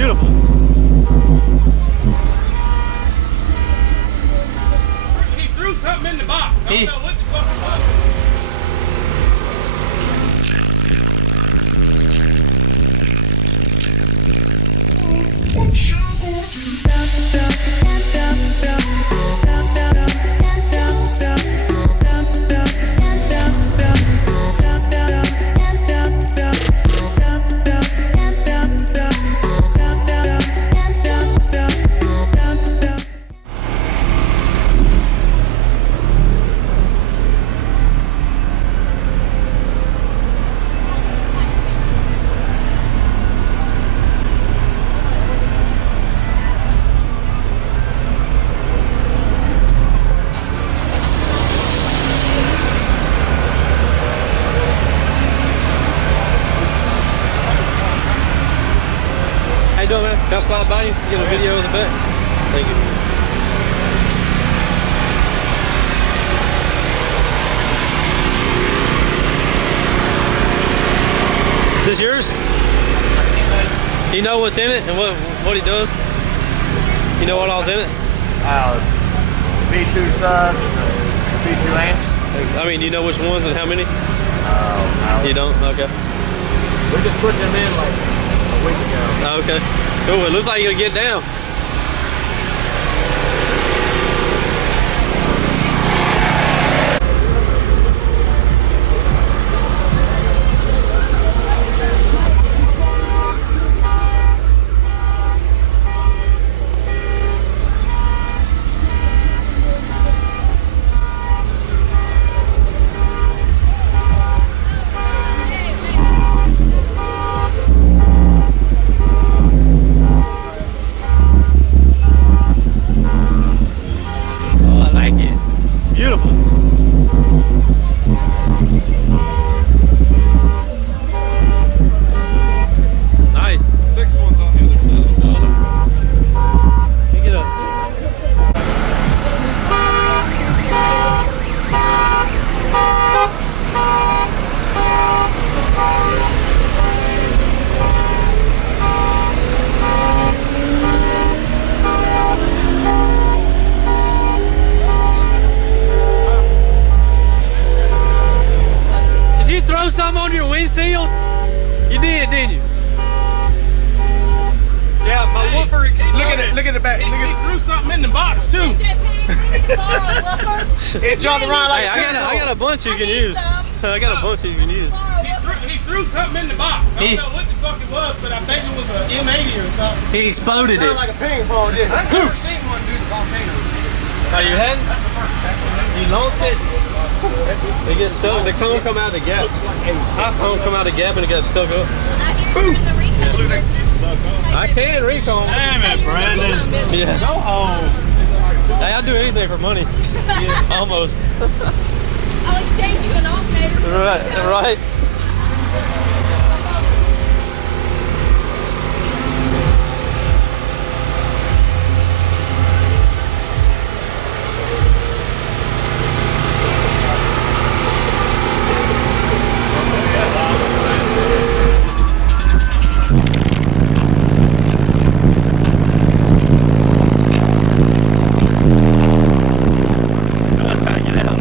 Beautiful. He threw something in the box. I don't know what the fuck it was. How you doing, man? Can I slide by you? Get a video of the back? Thank you. This yours? You know what's in it and what he does? You know what all's in it? V2 sub, V2 amps. I mean, you know which ones and how many? No. You don't? Okay. We just put them in like a week ago. Oh, okay. Cool. It looks like you're gonna get down. Beautiful. Nice. 6 ones on the other side of the building. You get up. Did you throw something on your windshield? You did, didn't you? Yeah, my woofer exploded. Look at the back. He threw something in the box too. It's on the right like I got a bunch you can use. I got a bunch you can use. He threw something in the box. I don't know what the fuck it was, but I think it was an M80 or something. He exploded it. Sounded like a ping pong, didn't it? I've never seen one do the volcano. Oh, you hadn't? You lost it? They get stuck. The cone come out of the gap. Hot cone come out of the gap and it got stuck up. I can recon. Damn it, Brandon. Yeah. Go home. Hey, I'll do anything for money. Yeah, almost. I'll exchange you an alternator. Right. Get out.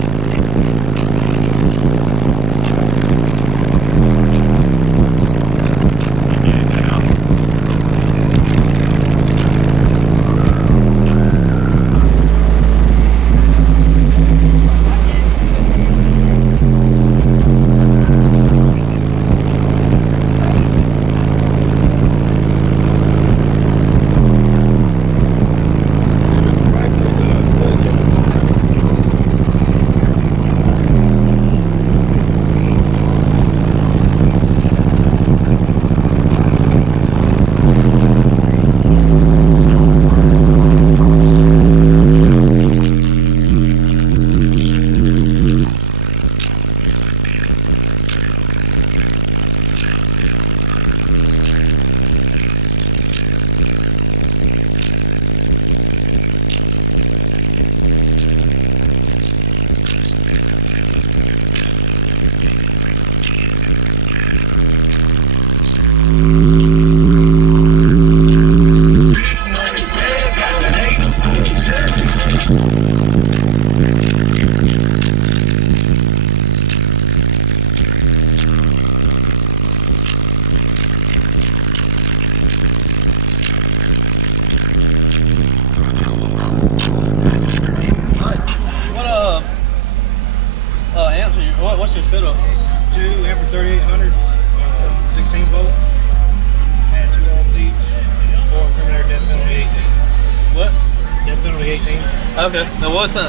Okay. Now what's that?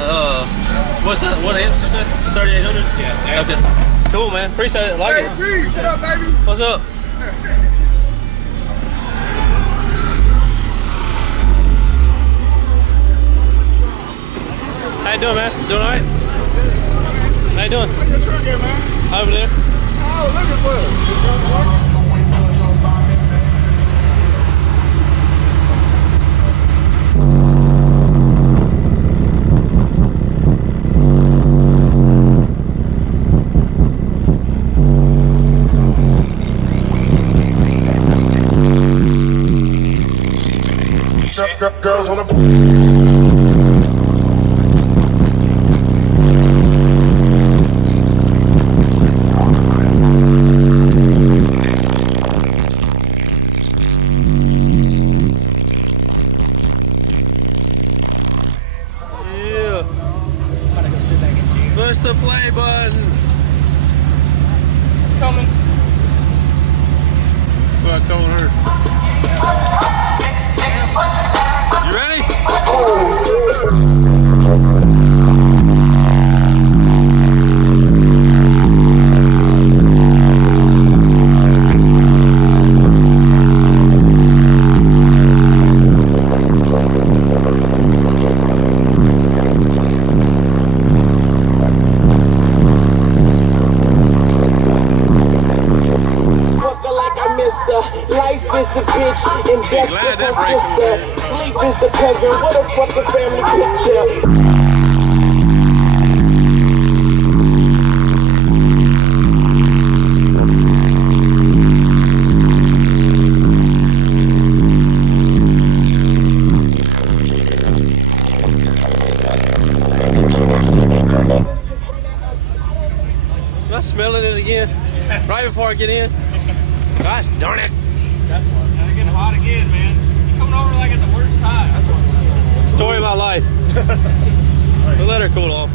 What amp you said? 3800. Yeah. Okay. Cool, man. Appreciate it. Like it. Hey, what up, baby? What's up? How you doing, man? Doing all right? How you doing? Where your truck at, man? Over there. Oh, looking for it. Girls on the Yeah. Push the play button. It's coming. That's what I told her. You ready? Life is the bitch and death is her sister. Sleep is the cousin. What a fucking family picture. Am I smelling it again? Right before I get in? Gosh darn it. That's one. It's getting hot again, man. You're coming over like at the worst time. Story of my life. We'll let her cool off.